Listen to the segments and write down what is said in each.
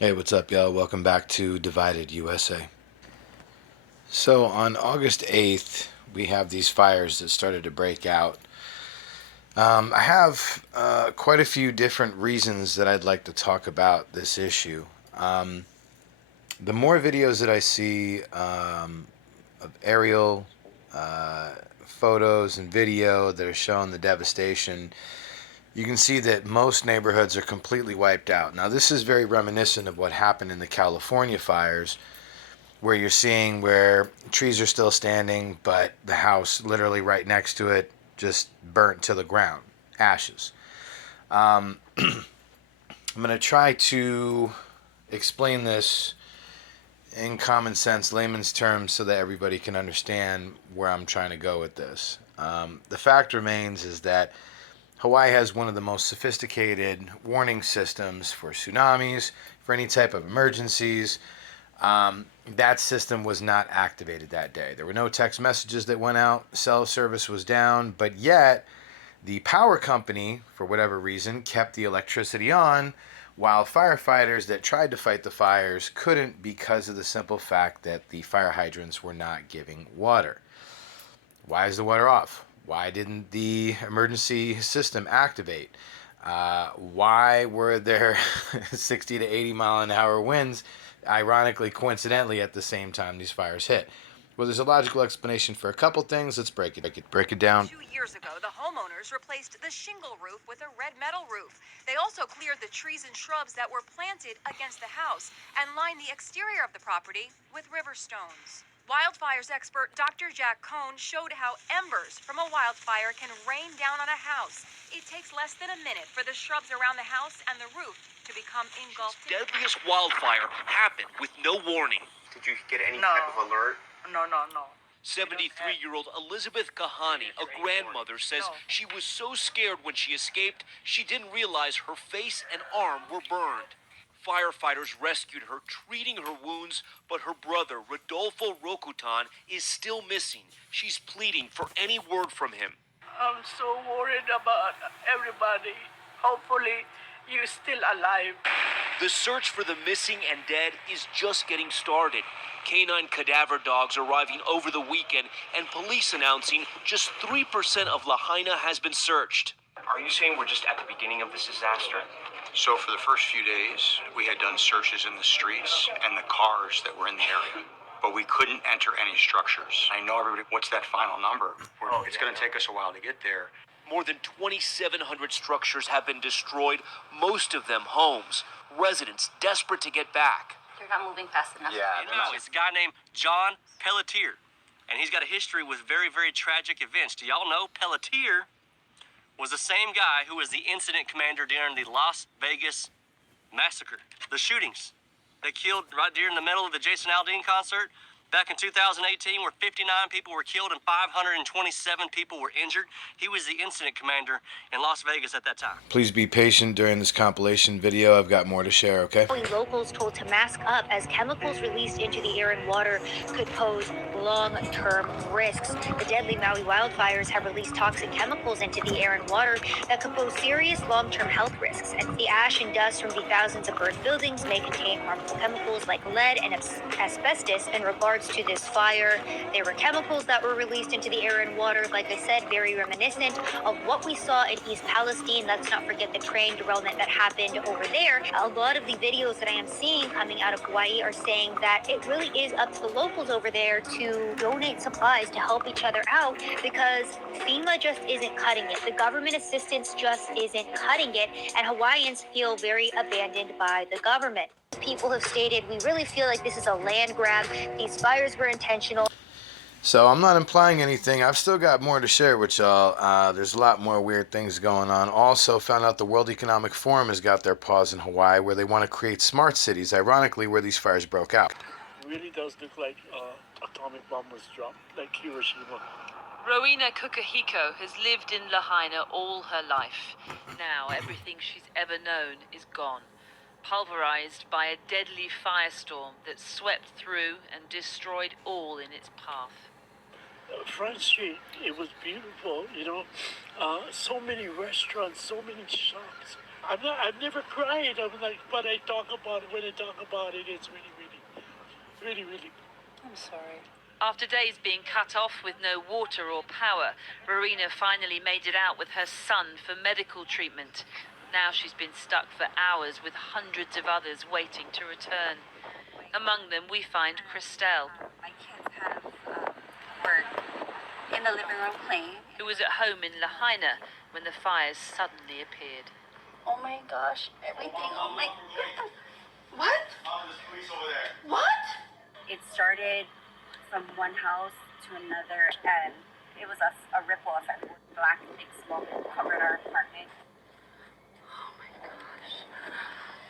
Hey, what's up, y'all? Welcome back to Divided USA. So, on August 8th, we have these fires that started to break out. I have quite a few different reasons that I'd like to talk about this issue. Um, the more videos that I see of aerial photos and video that are showing the devastation, you can see that most neighborhoods are completely wiped out. Now, this is very reminiscent of what happened in the California fires, where you're seeing where trees are still standing, but the house literally right next to it just burnt to the ground, ashes. I'm going to try to explain this in common sense, layman's terms, so that everybody can understand where I'm trying to go with this. The fact remains is that Hawaii has one of the most sophisticated warning systems for tsunamis, for any type of emergencies. That system was not activated that day. There were no text messages that went out. Cell service was down, but yet the power company, for whatever reason, kept the electricity on, while firefighters that tried to fight the fires couldn't because of the simple fact that the fire hydrants were not giving water. Why is the water off? Why didn't the emergency system activate? Why were there 60 to 80 mile an hour winds, ironically, coincidentally, at the same time these fires hit? Well, there's a logical explanation for a couple things. Let's break it down. 2 years ago, the homeowners replaced the shingle roof with a red metal roof. They also cleared the trees and shrubs that were planted against the house and lined the exterior of the property with river stones. Wildfires expert Dr. Jack Cohn showed how embers from a wildfire can rain down on a house. It takes less than a minute for the shrubs around the house and the roof to become engulfed. Deadliest wildfire happened with no warning. Did you get any type of alert? No. 73-year-old Elizabeth Kahani, a grandmother, says she was so scared when she escaped, she didn't realize her face and arm were burned. Firefighters rescued her, treating her wounds, but her brother, Rodolfo Rokutan, is still missing. She's pleading for any word from him. I'm so worried about everybody. Hopefully, you're still alive. The search for the missing and dead is just getting started. Canine cadaver dogs arriving over the weekend and police announcing just 3% of Lahaina has been searched. Are you saying we're just at the beginning of this disaster? So for the first few days, we had done searches in the streets and the cars that were in the area, but we couldn't enter any structures. I know everybody, what's that final number? It's going to take us a while to get there. More than 2,700 structures have been destroyed, most of them homes. Residents desperate to get back. They're not moving fast enough. Yeah, It's a guy named John Pelletier, and he's got a history with very, very tragic events. Do y'all know Pelletier was the same guy who was the incident commander during the Las Vegas massacre, the shootings that killed right during the middle of the Jason Aldean concert back in 2018, where 59 people were killed and 527 people were injured. He was the incident commander in Las Vegas at that time. Please be patient during this compilation video. I've got more to share, okay? Locals told to mask up as chemicals released into the air and water could pose long-term risks. The deadly Maui wildfires have released toxic chemicals into the air and water that could pose serious long-term health risks. And the ash and dust from the thousands of burned buildings may contain harmful chemicals like lead and asbestos. In regards to this fire, there were chemicals that were released into the air and water, like I said, very reminiscent of what we saw in East Palestine. Let's not forget the train derailment that happened over there. A lot of the videos that I am seeing coming out of Hawaii are saying that it really is up to the locals over there to donate supplies to help each other out, because FEMA just isn't cutting it. The government assistance just isn't cutting it, and Hawaiians feel very abandoned by the government. People have stated, we really feel like this is a land grab. These fires were intentional. So I'm not implying anything. I've still got more to share with y'all. There's a lot more weird things going on. Also found out the World Economic Forum has got their paws in Hawaii, where they want to create smart cities, ironically where these fires broke out. It really does look like atomic bomb was dropped, like Hiroshima. Rowena Kukahiko has lived in Lahaina all her life. Now everything she's ever known is gone, pulverized by a deadly firestorm that swept through and destroyed all in its path. Front Street, it was beautiful, so many restaurants, so many shops, I've never cried. I'm like, but I talk about it. When I talk about it, it's really. I'm sorry. After days being cut off with no water or power, Rowena finally made it out with her son for medical treatment. Now she's been stuck for hours with hundreds of others waiting to return. Among them, we find Christelle, My kids have were in the living room playing. who was at home in Lahaina when the fires suddenly appeared. Oh my gosh, everything. Oh my god. What? What? It started from one house to another, and it was a ripple effect. Black big smoke covered our apartment. Oh my gosh.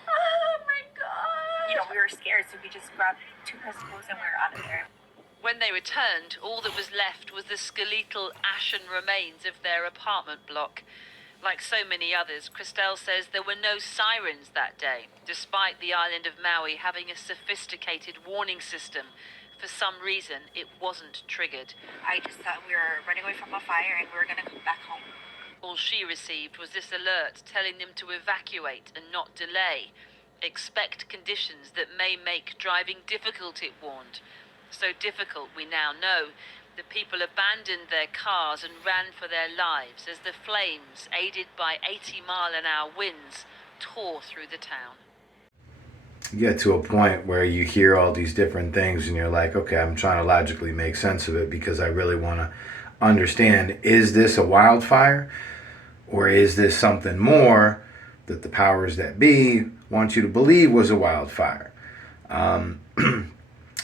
Oh my god. You know, we were scared, so we just grabbed two pescos and we were out of there. When they returned, all that was left was the skeletal, ashen remains of their apartment block. Like so many others, Christelle says there were no sirens that day, despite the island of Maui having a sophisticated warning system. For some reason, it wasn't triggered. I just thought we were running away from a fire and we were gonna come back home. All she received was this alert telling them to evacuate and not delay. Expect conditions that may make driving difficult, it warned. So difficult, we now know. The people abandoned their cars and ran for their lives as the flames, aided by 80-mile-an-hour winds, tore through the town. You get to a point where you hear all these different things and you're like, okay, I'm trying to logically make sense of it because I really want to understand, is this a wildfire or is this something more that the powers that be want you to believe was a wildfire?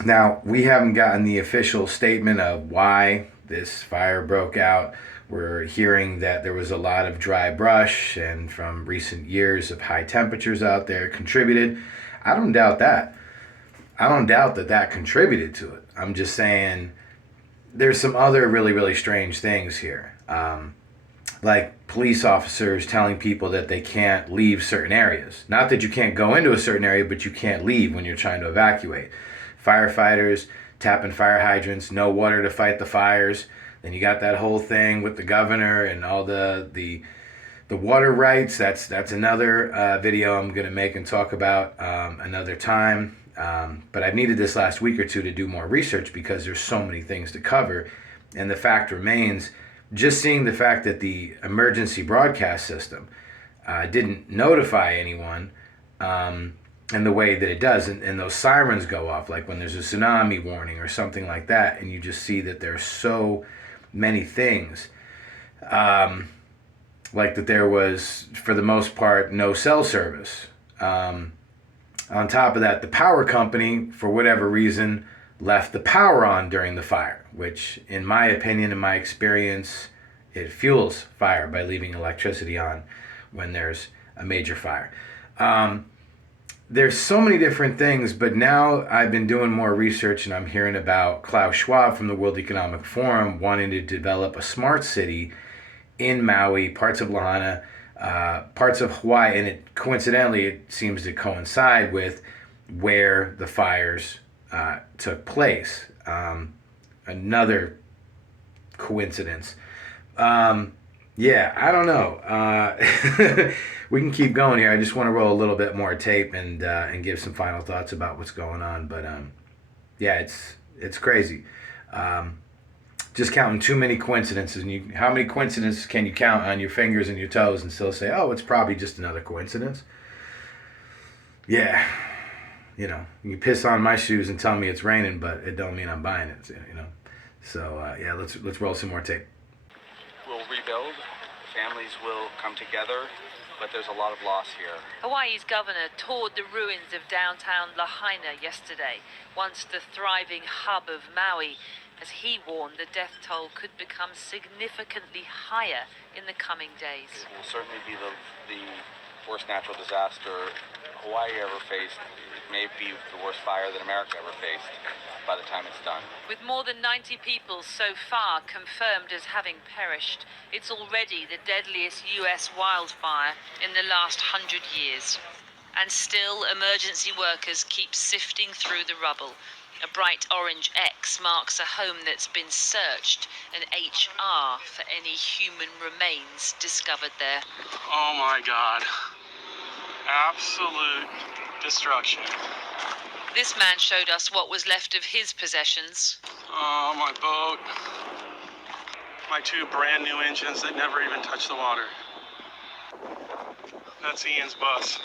Now, we haven't gotten the official statement of why this fire broke out. We're hearing that there was a lot of dry brush and from recent years of high temperatures out there contributed. I don't doubt that. I don't doubt that that contributed to it. I'm just saying there's some other really, really strange things here. Like police officers telling people that they can't leave certain areas. Not that you can't go into a certain area, but you can't leave when you're trying to evacuate. Firefighters tapping fire hydrants, no water to fight the fires. Then you got that whole thing with the governor and all the water rights. That's another video I'm going to make and talk about another time. But I've needed this last week or two to do more research because there's so many things to cover. And the fact remains, just seeing the fact that the emergency broadcast system didn't notify anyone in the way that it does, and those sirens go off, like when there's a tsunami warning or something like that, and you just see that there's so many things. Like that there was, for the most part, no cell service. On top of that, the power company, for whatever reason, left the power on during the fire, which, in my opinion, in my experience, it fuels fire by leaving electricity on when there's a major fire. There's so many different things, but now I've been doing more research and I'm hearing about Klaus Schwab from the World Economic Forum wanting to develop a smart city in Maui, parts of Lahaina, parts of Hawaii, and coincidentally it seems to coincide with where the fires took place. Another coincidence. Yeah, I don't know. We can keep going here. I just want to roll a little bit more tape and give some final thoughts about what's going on. But yeah, it's crazy. Just counting too many coincidences. And how many coincidences can you count on your fingers and your toes and still say, oh, it's probably just another coincidence? Yeah, you know, you piss on my shoes and tell me it's raining, but it don't mean I'm buying it. You know, so yeah, let's roll some more tape. We'll rebuild. Families will come together, but there's a lot of loss here. Hawaii's governor toured the ruins of downtown Lahaina yesterday, once the thriving hub of Maui, as he warned the death toll could become significantly higher in the coming days. It will certainly be the worst natural disaster Hawaii ever faced. It may be the worst fire that America ever faced by the time it's done. With more than 90 people so far confirmed as having perished, it's already the deadliest US wildfire in the last 100 years. And still, emergency workers keep sifting through the rubble. A bright orange X marks a home that's been searched, an HR for any human remains discovered there. Oh my God. Absolute destruction. This man showed us what was left of his possessions. Oh, my boat. My 2 brand new engines that never even touched the water. That's Ian's bus.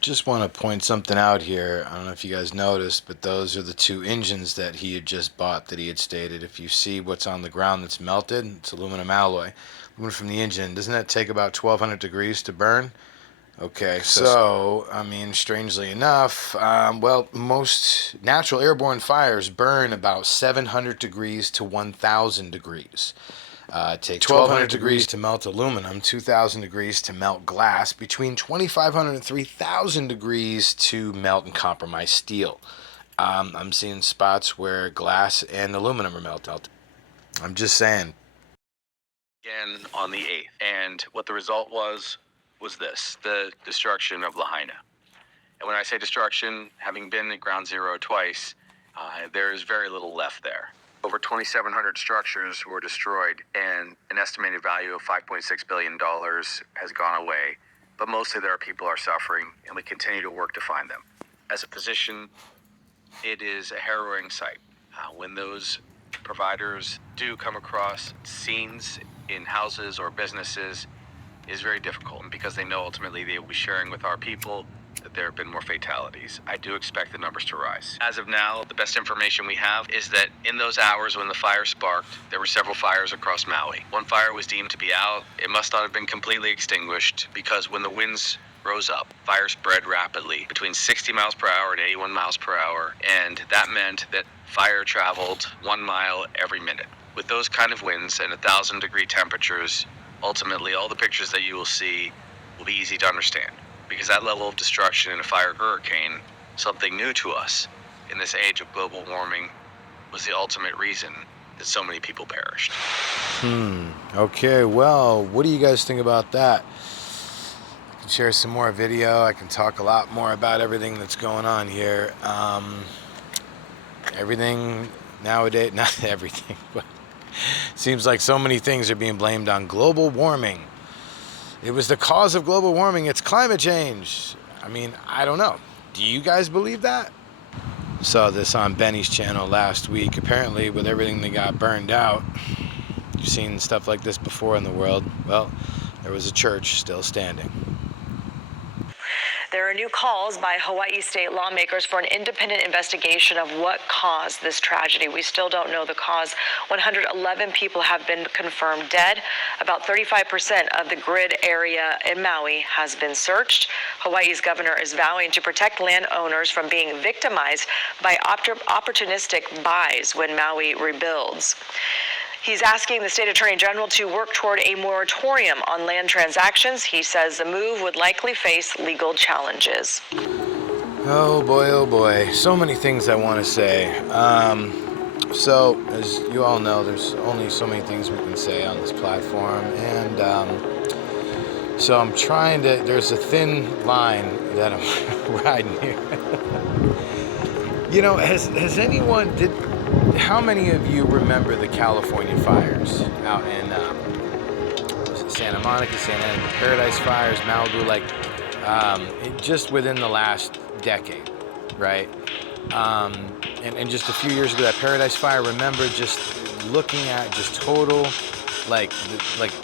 Just want to point something out here. I don't know if you guys noticed, but those are the 2 engines that he had just bought that he had stated. If you see what's on the ground that's melted, it's aluminum alloy. Aluminum from the engine. Doesn't that take about 1200 degrees to burn? Okay, so, I mean, strangely enough, well, most natural airborne fires burn about 700 degrees to 1,000 degrees. It takes 1,200 degrees to melt aluminum, 2,000 degrees to melt glass, between 2,500 and 3,000 degrees to melt and compromise steel. I'm seeing spots where glass and aluminum are melted. I'm just saying. Again on the 8th, and what the result was this, the destruction of Lahaina. And when I say destruction, having been at ground zero twice, there is very little left there. Over 2,700 structures were destroyed, and an estimated value of $5.6 billion has gone away. But mostly there are people are suffering, and we continue to work to find them. As a physician, it is a harrowing sight. When those providers do come across scenes in houses or businesses, is very difficult, because they know ultimately they will be sharing with our people that there have been more fatalities. I do expect the numbers to rise. As of now, the best information we have is that in those hours when the fire sparked, there were several fires across Maui. One fire was deemed to be out. It must not have been completely extinguished, because when the winds rose up, fire spread rapidly between 60 miles per hour and 81 miles per hour, and that meant that fire traveled 1 mile every minute. With those kind of winds and 1,000-degree temperatures, ultimately all the pictures that you will see will be easy to understand, because that level of destruction in a fire hurricane, something new to us in this age of global warming, was the ultimate reason that so many people perished. Okay, well, what do you guys think about that? I can share some more video. I can talk a lot more about everything that's going on here. Everything nowadays, not everything, but seems like so many things are being blamed on global warming. It was the cause of global warming. It's climate change. I mean, I don't know. Do you guys believe that? Saw this on Benny's channel last week. Apparently, with everything that got burned out, you've seen stuff like this before in the world. Well, there was a church still standing. There are new calls by Hawaii state lawmakers for an independent investigation of what caused this tragedy. We still don't know the cause. 111 people have been confirmed dead. About 35% of the grid area in Maui has been searched. Hawaii's governor is vowing to protect landowners from being victimized by opportunistic buys when Maui rebuilds. He's asking the state attorney general to work toward a moratorium on land transactions. He says the move would likely face legal challenges. Oh boy. So many things I want to say. So, as you all know, there's only so many things we can say on this platform. And so I'm trying to, there's a thin line that I'm riding here. You know, has anyone, how many of you remember the California fires out in was it Santa Monica, Santa Ana, the Paradise fires, Malibu, like just within the last decade, right? And just a few years ago, that Paradise fire, remember just looking at just total, like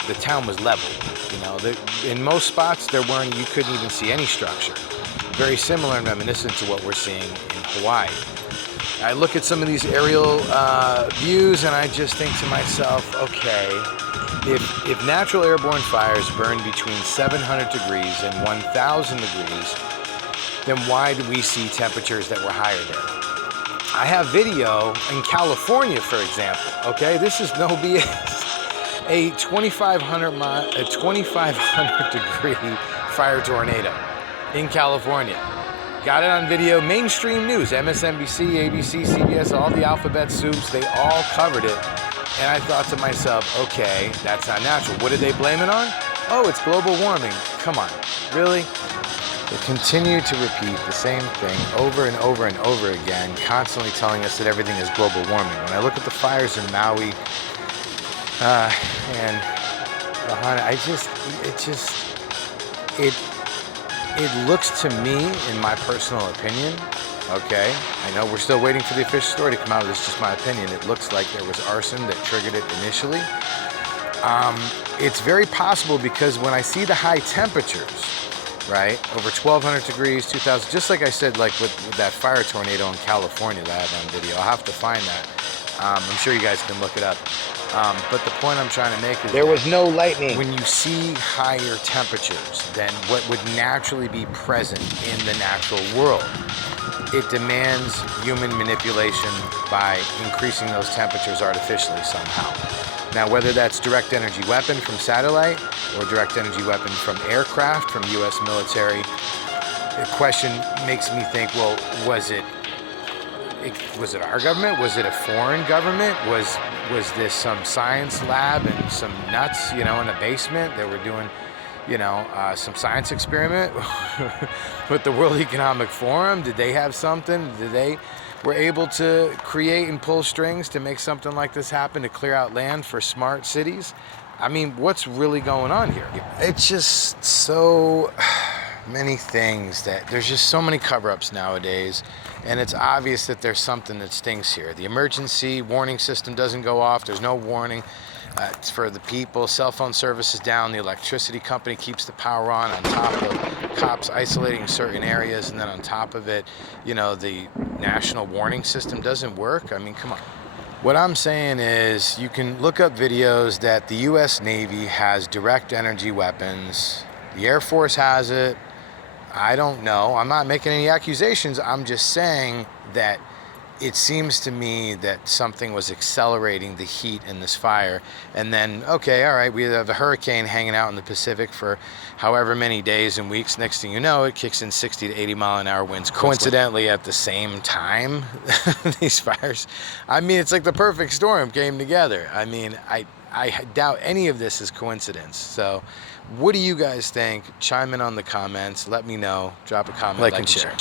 the town was level, you know. In most spots, you couldn't even see any structure. Very similar and reminiscent to what we're seeing in Hawaii. I look at some of these aerial views and I just think to myself, okay, if natural airborne fires burn between 700 degrees and 1,000 degrees, then why do we see temperatures that were higher there? I have video in California, for example, okay? This is no BS. A 2,500 degree fire tornado in California. Got it on video, mainstream news, MSNBC, ABC, CBS, all the alphabet soups, they all covered it. And I thought to myself, okay, that's not natural. What did they blame it on? Oh, it's global warming. Come on, really? They continue to repeat the same thing over and over and over again, constantly telling us that everything is global warming. When I look at the fires in Maui and Lahaina, it looks to me, in my personal opinion, okay, I know we're still waiting for the official story to come out, this is just my opinion, it looks like there was arson that triggered it initially. It's very possible because when I see the high temperatures, right, over 1,200 degrees, 2,000, just like I said, like with that fire tornado in California that I have on video, I'll have to find that. I'm sure you guys can look it up. But the point I'm trying to make is there was no lightning. When you see higher temperatures than what would naturally be present in the natural world, it demands human manipulation by increasing those temperatures artificially somehow. Now, whether that's direct energy weapon from satellite or direct energy weapon from aircraft, from U.S. military, the question makes me think, well, was it our government? Was it a foreign government? Was this some science lab and some nuts, in a basement that were doing, some science experiment with the World Economic Forum? Did they have something? Were able to create and pull strings to make something like this happen, to clear out land for smart cities? I mean, what's really going on here? It's just so many things that there's just so many cover-ups nowadays, and it's obvious that there's something that stinks here. The emergency warning system doesn't go off. There's no warning. It's for the people. Cell phone service is down. The electricity company keeps the power on top of cops isolating certain areas, and then on top of it, the national warning system doesn't work. I mean, come on. What I'm saying is you can look up videos that the U.S. Navy has direct energy weapons. The Air Force has it. I don't know. I'm not making any accusations. I'm just saying that it seems to me that something was accelerating the heat in this fire. And then, okay, all right, we have a hurricane hanging out in the Pacific for however many days and weeks. Next thing you know, it kicks in 60 to 80 mile an hour winds. Coincidentally, at the same time, these fires, I mean, it's like the perfect storm came together. I mean, I doubt any of this is coincidence. So what do you guys think? Chime in on the comments. Let me know. Drop a comment, like and share.